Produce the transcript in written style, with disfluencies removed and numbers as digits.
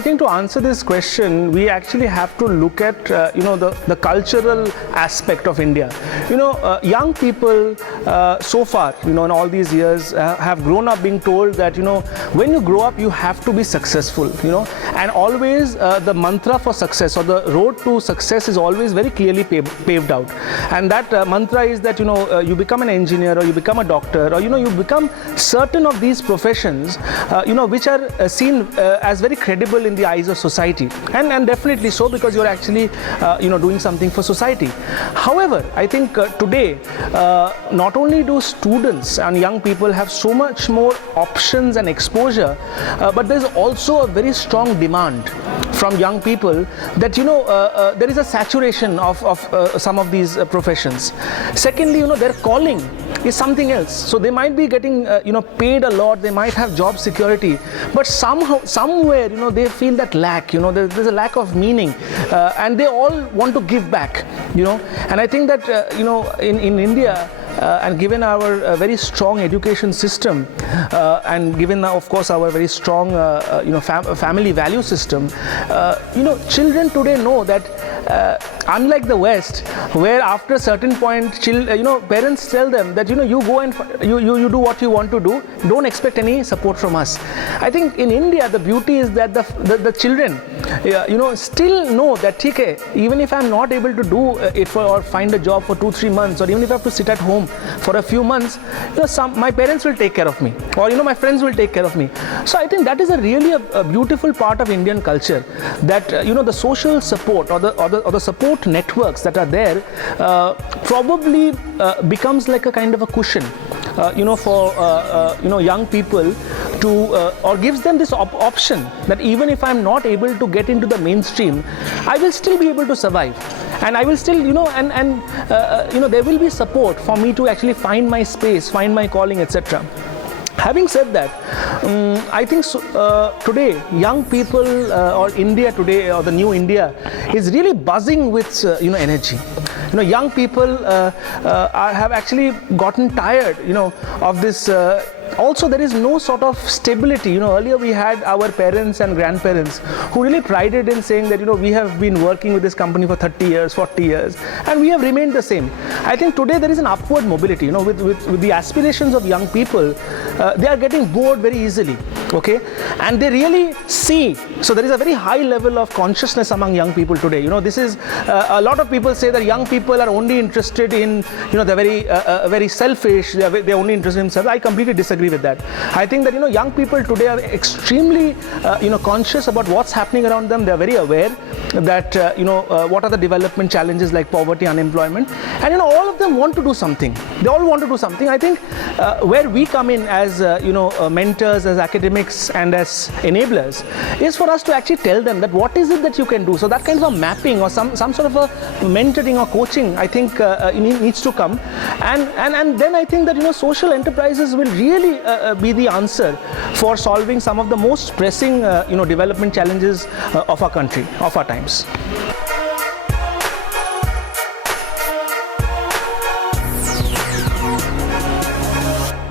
I think to answer this question, we actually have to look at the cultural aspect of India. Young people so far, in all these years, have grown up being told that when you grow up, you have to be successful. And always the mantra for success, or the road to success, is always very clearly paved out. And that mantra is that you become an engineer, or you become a doctor, or you become certain of these professions which are seen as very credible in the eyes of society, and definitely so, because you're actually doing something for society. However, I think today not only do students and young people have so much more options and exposure, but there's also a very strong demand from young people that there is a saturation of some of these professions. Secondly, their calling is something else. So they might be getting paid a lot, they might have job security, but somewhere they feel that lack. There's a lack of meaning, and they all want to give back. And I think that in India, and given our very strong education system, and given of course our very strong family value system, children today know that unlike the West, where after a certain point parents tell them that you go and you do what you want to do, don't expect any support from us. I think in India the beauty is that the children still know that even if I'm not able to do it or find a job for 2-3 months, or even if I have to sit at home for a few months, my parents will take care of me, or my friends will take care of me. So I think that is really a beautiful part of Indian culture, that the social support or the support networks that are there probably becomes like a kind of a cushion for young people to or gives them this option that even if I'm not able to get into the mainstream, I will still be able to survive, and I will still there will be support for me to actually find my space, find my calling, etc. Having said that, I think today young people or India today, or the new India, is really buzzing with energy. Young people have actually gotten tired of this. Also, there is no sort of stability. Earlier we had our parents and grandparents who really prided in saying that we have been working with this company for 30 years, 40 years, and we have remained the same. I think today there is an upward mobility. With the aspirations of young people, they are getting bored very easily. Okay, and they really see. So there is a very high level of consciousness among young people today. This is a lot of people say that young people are only interested in they're very selfish. They're only interested in themselves. I completely disagree with that. I think that young people today are extremely conscious about what's happening around them. They're very aware that what are the development challenges like poverty, unemployment, and all of them want to do something. They all want to do something. I think where we come in as mentors, as academics, and as enablers, is for us to actually tell them that what is it that you can do. So that kind of a mapping or some sort of a mentoring or coaching, I think needs to come, and then I think that social enterprises will really be the answer for solving some of the most pressing development challenges of our country, of our times.